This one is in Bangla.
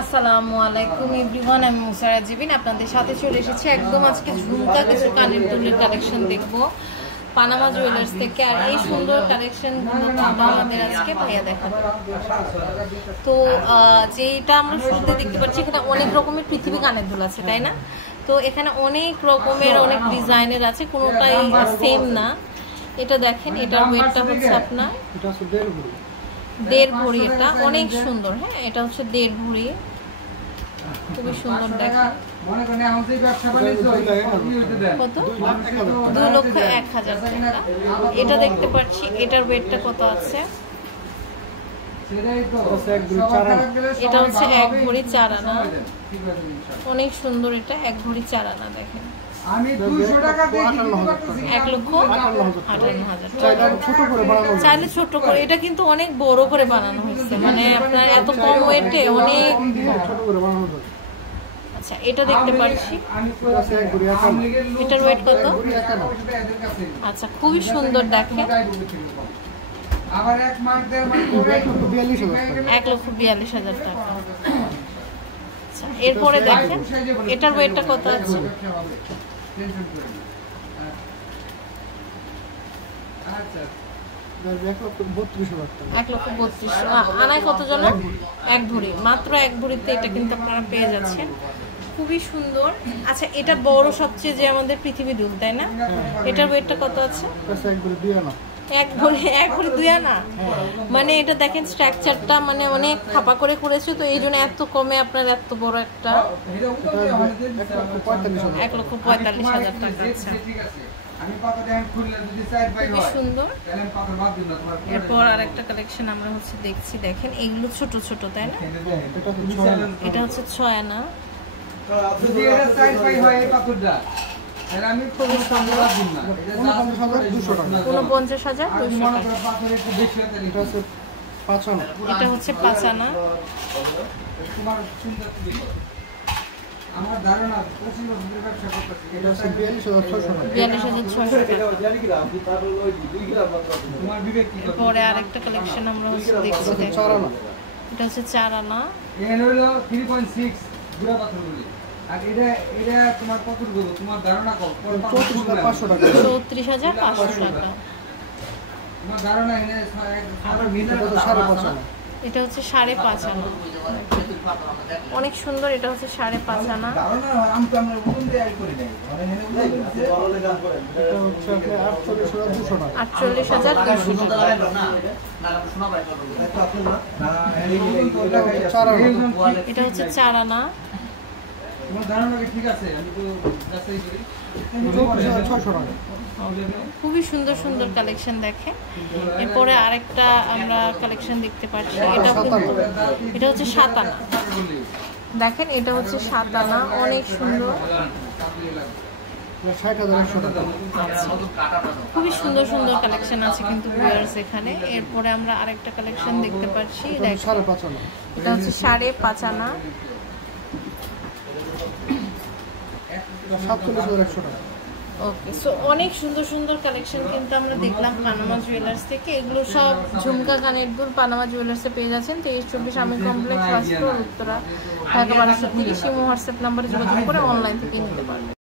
আসসালামু আলাইকুম এভরিওয়ান, আমি মুসারা জিবিন আপনাদের সাথে চলে এসেছি। একদম আজকে ঝুমকা কিছু কানের দুলের কালেকশন দেখবো পানামা জুয়েলার্স থেকে। আর এই সুন্দর কালেকশনগুলো আমাদের আজকে ভাইয়া দেখাবো। তো যেটা আমরা শুরুতে দেখতে পাচ্ছি, এখানে অনেক রকমের পৃথিবী কানের দুল আছে, তাই না? তো এখানে অনেক রকমের অনেক ডিজাইনের আছে, কোনোটাই সেম না। এটা দেখেন, এটার ওয়েটটা হচ্ছে আপনার 1.5 ভরি। এটা অনেক সুন্দর। হ্যাঁ, এটা হচ্ছে 1.5 ভরি, খুবই সুন্দর। দেখেন কত, 2,01,000 টাকা। এটা দেখতে পাচ্ছি, এটার ওয়েটটা কত আছে? এটা হচ্ছে 1 ভরি 4 আনা। অনেক সুন্দর, এটা 1 ভরি 4 আনা। দেখেন আমি 200 টাকা দিয়ে 1,58,000 চাইলে ছোট করে। এটা কিন্তু অনেক বড় করে বানানো হয়েছে, মানে আপনার এত কম ওয়েটে অনেক ছোট করে বানানো হয়েছে। আচ্ছা, এটা দেখতে পাচ্ছি, এটার ওয়েট কত? আচ্ছা, খুবই সুন্দর। দেখেন আবার 1,42,000 টাকা। আচ্ছা, এরপরে দেখেন এটার ওয়েটটা কত আছে? আচ্ছা, 1,32,000 আনায় কত জন? 1 ভরি, মাত্র 1 ভরিতে এটা কিন্তু আপনারা পেয়ে যাচ্ছেন। খুবই সুন্দর। আচ্ছা, এটা বড় সবচেয়ে যে আমাদের পৃথিবী দুল, তাই না? এটার ওয়েটটা কত আছে? 1 ভরি 2 আনা। মানে এটা দেখেন স্ট্রাকচারটা মানে অনেক খাপা করে করেছে, তো এই জন্য এত কমে আপনার এত বড় একটা 1,45,000 টাকা। আচ্ছা, খুবই সুন্দর। এরপর আরেকটা কালেকশন আমরা হচ্ছে দেখছি। দেখেন এগুলো ছোট ছোট, তাই না? এটা হচ্ছে 6 আনা। আমি 49,200 টাকা। এটা হচ্ছে 5 আনা। আমার ধারণা 25 বছরের ব্যবসা করতেছি। এটা হচ্ছে 42,600 টাকা। তোমার বিবেক কি? পরে আরেকটা কালেকশন আমরা হচ্ছে দেখছি। এটা হচ্ছে 4 আনা। এর হলো 3.6 গুড়া পাথরগুলি। আর এটা তোমার কত দেব? তোমার ধারণা কত? 34,500 টাকা। 34,500 টাকা। তোমার ধারণা এখানে আবার ভিতরে 5.5 আনা। এটা হচ্ছে 5.5 আনা। অনেক সুন্দর। এটা হচ্ছে 5.5 আনা। আমি তো আমরা উঠুন দিয়ে আই করে দেই। এটা হচ্ছে 48,200 টাকা। 48,200 টাকা। এটা হচ্ছে 4 আনা। তোমার ধারণা কি ঠিক আছে? আমি তো যাচাই করি। 600 টাকা। খুবই সুন্দর সুন্দর কালেকশন। দেখেন এরপরে আরেকটা আমরা কালেকশন দেখতে পাচ্ছি। এটা হচ্ছে 7 আনা। দেখেন এটা হচ্ছে 7 আনা, অনেক সুন্দর। খুবই সুন্দর সুন্দর কালেকশন আছে কিন্তু ভিউয়ার্স এখানে। এরপরে আমরা আরেকটা কালেকশন দেখতে পাচ্ছি। এটা হচ্ছে 5.5 আনা। 47,100 টাকা। ওকে, সো অনেক সুন্দর সুন্দর কালেকশন কিন্তু আমরা দেখলাম পানামা জুয়েলার্স থেকে। এগুলো সব ঝুমকা কানের দুল পানামা জুয়েলার্সে পেয়ে যাচ্ছেন। 2324 Amir complex, first floor, Uttara, Dhaka 1200 থেকে। সিমো হোয়াটসঅ্যাপ নাম্বারে যোগাযোগ করে অনলাইন থেকে নিতে পারবেন।